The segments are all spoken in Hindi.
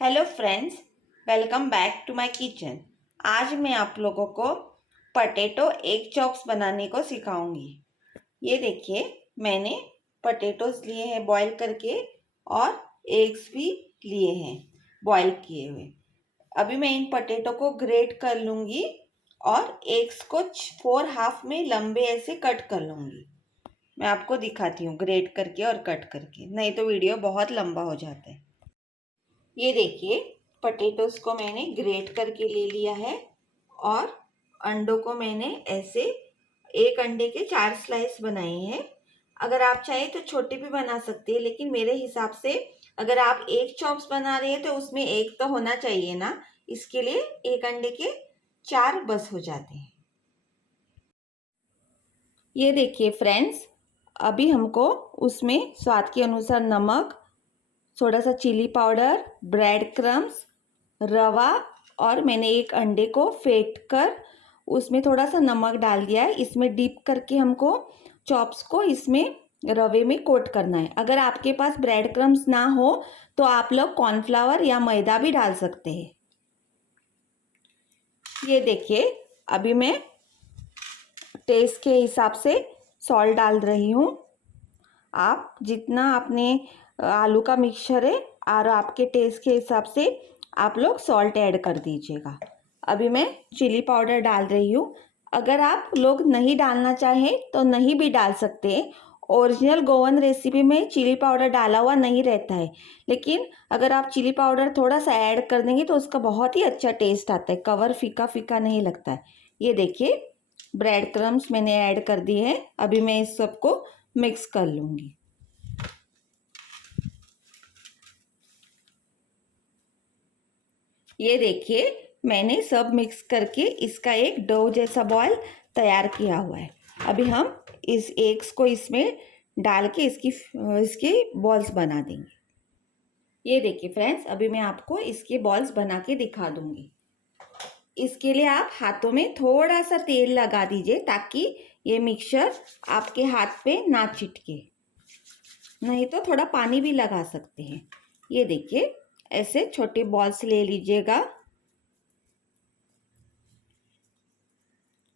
Hello friends, welcome back to my kitchen. आज मैं आप लोगों को पटेटो एग चॉप्स बनाने को सिखाऊंगी। ये देखिए, मैंने पटेटोज लिए हैं बॉईल करके और एग्स भी लिए हैं बॉईल किए हुए। अभी मैं इन पटेटो को ग्रेट कर लूँगी और एग्स को 4 हाफ में लंबे ऐसे कट कर लूँगी। मैं आपको दिखाती हूँ ग्रेट करके और कट करके, नहीं तो वीडियो बहुत लंबा हो जाता है। ये देखिए, पटेटोज को मैंने ग्रेट करके ले लिया है और अंडों को मैंने ऐसे एक अंडे के 4 स्लाइस बनाए हैं। अगर आप चाहे तो छोटे भी बना सकते हैं, लेकिन मेरे हिसाब से अगर आप एग चॉप्स बना रहे हैं तो उसमें एग तो होना चाहिए ना, इसके लिए एक अंडे के 4 बस हो जाते हैं। ये देखिए फ्रेंड्स, अभी हमको उसमें स्वाद के अनुसार नमक, थोड़ा सा चिली पाउडर, ब्रेड क्रम्स, रवा और मैंने एक अंडे को फेंट कर उसमें थोड़ा सा नमक डाल दिया है। इसमें डिप करके हमको चॉप्स को इसमें रवे में कोट करना है। अगर आपके पास ब्रेड क्रम्स ना हो तो आप लोग कॉर्नफ्लावर या मैदा भी डाल सकते हैं। ये देखिए, अभी मैं टेस्ट के हिसाब से सॉल्ट डाल रही हूँ। आप जितना आपने आलू का मिक्सचर है और आपके टेस्ट के हिसाब से आप लोग सॉल्ट ऐड कर दीजिएगा। अभी मैं चिली पाउडर डाल रही हूँ। अगर आप लोग नहीं डालना चाहें तो नहीं भी डाल सकते हैं। ओरिजिनल गोवन रेसिपी में चिली पाउडर डाला हुआ नहीं रहता है, लेकिन अगर आप चिली पाउडर थोड़ा सा ऐड कर देंगे तो उसका बहुत ही अच्छा टेस्ट आता है, कवर फीका फीका नहीं लगता है। ये देखिए, ब्रेड क्रम्स मैंने ऐड कर दिए हैं। अभी मैं इस सबको मिक्स कर लूँगी। ये देखिए, मैंने सब मिक्स करके इसका एक डो जैसा बॉल तैयार किया हुआ है। अभी हम इस एग्स को इसमें डाल के इसके बॉल्स बना देंगे। ये देखिए फ्रेंड्स, अभी मैं आपको इसके बॉल्स बना के दिखा दूंगी। इसके लिए आप हाथों में थोड़ा सा तेल लगा दीजिए ताकि ये मिक्सचर आपके हाथ पे ना चिटके, नहीं तो थोड़ा पानी भी लगा सकते हैं। ये देखिए, ऐसे छोटे बॉल्स ले लीजिएगा।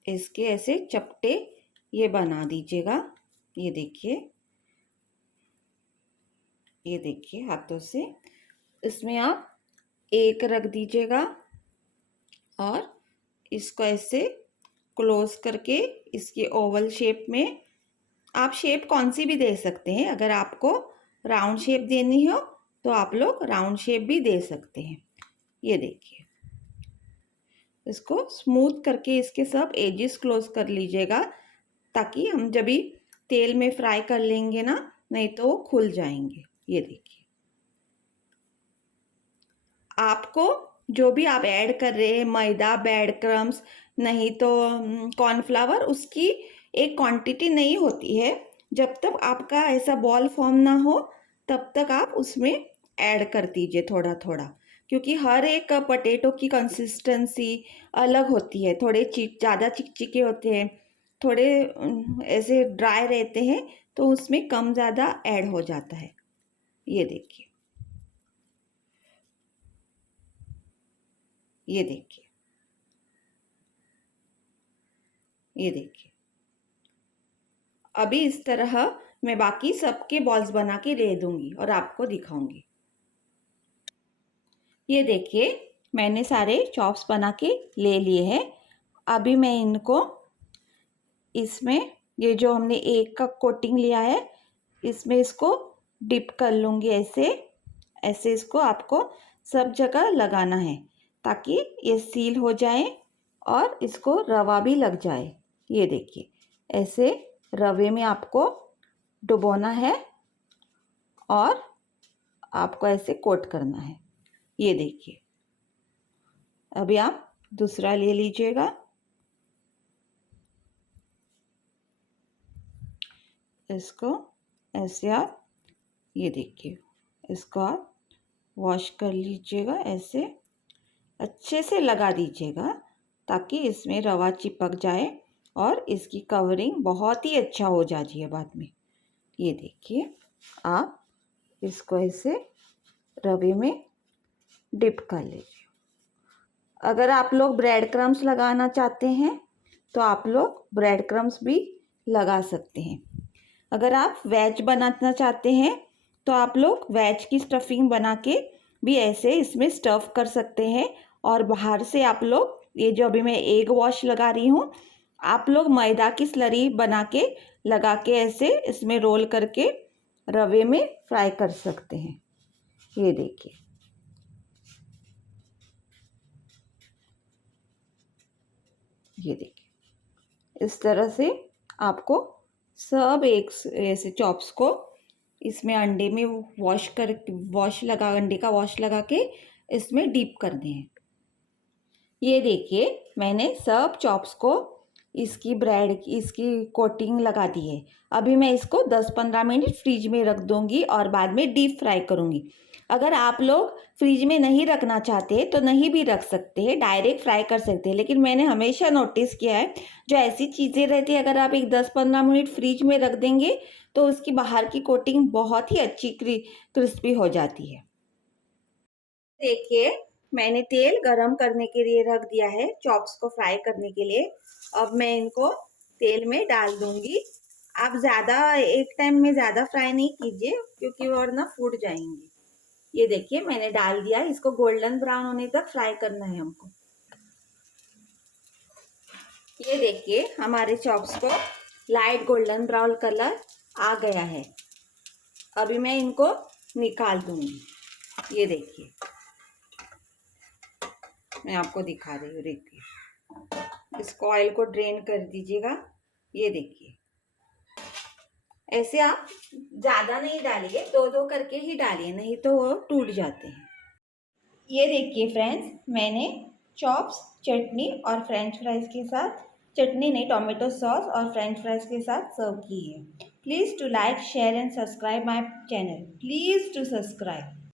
इसके ऐसे चपटे ये बना दीजिएगा। ये देखिए हाथों से इसमें आप एक रख दीजिएगा और इसको ऐसे क्लोज करके इसके ओवल शेप में, आप शेप कौन सी भी दे सकते हैं। अगर आपको राउंड शेप देनी हो तो आप लोग राउंड शेप भी दे सकते हैं। ये देखिए, इसको स्मूथ करके इसके सब एजेस क्लोज कर लीजिएगा ताकि हम जब भी तेल में फ्राई कर लेंगे ना, नहीं तो वो खुल जाएंगे। ये देखिए, आपको जो भी आप ऐड कर रहे हैं, मैदा, ब्रेड क्रम्स, नहीं तो कॉर्नफ्लावर, उसकी एक क्वांटिटी नहीं होती है। जब तक आपका ऐसा बॉल फॉर्म ना हो तब तक आप उसमें ऐड कर दीजिए थोड़ा थोड़ा, क्योंकि हर एक पटेटो की कंसिस्टेंसी अलग होती है। थोड़े ज़्यादा चिकचिके होते हैं, थोड़े ऐसे ड्राई रहते हैं, तो उसमें कम ज़्यादा ऐड हो जाता है। ये देखिए, ये देखिए, ये देखिए। अभी इस तरह मैं बाकी सबके बॉल्स बना के दे दूंगी और आपको दिखाऊंगी। ये देखिए, मैंने सारे चॉप्स बना के ले लिए हैं। अभी मैं इनको इसमें, ये जो हमने एग का कोटिंग लिया है, इसमें इसको डिप कर लूँगी। ऐसे ऐसे इसको आपको सब जगह लगाना है ताकि ये सील हो जाए और इसको रवा भी लग जाए। ये देखिए, ऐसे रवे में आपको डुबोना है और आपको ऐसे कोट करना है। ये देखिए, अभी आप दूसरा ले लीजिएगा। इसको ऐसे आप, ये देखिए, इसको आप वॉश कर लीजिएगा। ऐसे अच्छे से लगा दीजिएगा ताकि इसमें रवा चिपक जाए और इसकी कवरिंग बहुत ही अच्छा हो जाती है बाद में। ये देखिए, आप इसको ऐसे रवे में डिप कर लीजिए। अगर आप लोग ब्रेड क्रम्स लगाना चाहते हैं तो आप लोग ब्रेड क्रम्स भी लगा सकते हैं। अगर आप वेज बनाना चाहते हैं तो आप लोग वेज की स्टफिंग बना के भी ऐसे इसमें स्टफ़ कर सकते हैं। और बाहर से आप लोग, ये जो अभी मैं एग वॉश लगा रही हूँ, आप लोग मैदा की स्लरी बना के लगा के ऐसे इसमें रोल करके रवे में फ्राई कर सकते हैं। ये देखिए, ये देखिए, इस तरह से आपको सब एक ऐसे चॉप्स को इसमें अंडे में अंडे का वॉश लगा के इसमें डीप करने हैं। ये देखिए, मैंने सब चॉप्स को इसकी कोटिंग लगा दी है। अभी मैं इसको 10-15 मिनट फ्रिज में रख दूंगी और बाद में डीप फ्राई करूंगी। अगर आप लोग फ्रिज में नहीं रखना चाहते तो नहीं भी रख सकते हैं, डायरेक्ट फ्राई कर सकते हैं। लेकिन मैंने हमेशा नोटिस किया है, जो ऐसी चीज़ें रहती है अगर आप एक 10-15 मिनट फ्रिज में रख देंगे तो उसकी बाहर की कोटिंग बहुत ही अच्छी क्रिस्पी हो जाती है। देखिए, मैंने तेल गरम करने के लिए रख दिया है चॉप्स को फ्राई करने के लिए। अब मैं इनको तेल में डाल दूंगी। आप ज़्यादा एक टाइम में ज़्यादा फ्राई नहीं कीजिए क्योंकि वरना फूट जाएंगे। ये देखिए, मैंने डाल दिया। इसको गोल्डन ब्राउन होने तक फ्राई करना है हमको। ये देखिए, हमारे चॉप्स को लाइट गोल्डन ब्राउन कलर आ गया है। अभी मैं इनको निकाल दूंगी। ये देखिए, मैं आपको दिखा रही हूँ। देखिए, इसको ऑयल को ड्रेन कर दीजिएगा। ये देखिए, ऐसे आप ज़्यादा नहीं डालिए, दो दो करके ही डालिए, नहीं तो वो टूट जाते हैं। ये देखिए फ्रेंड्स, मैंने चॉप्स चटनी और फ्रेंच फ्राइज़ के साथ, चटनी नहीं, टोमेटो सॉस और फ्रेंच फ्राइज़ के साथ सर्व की है। Please to like, share and subscribe my channel. Please to subscribe.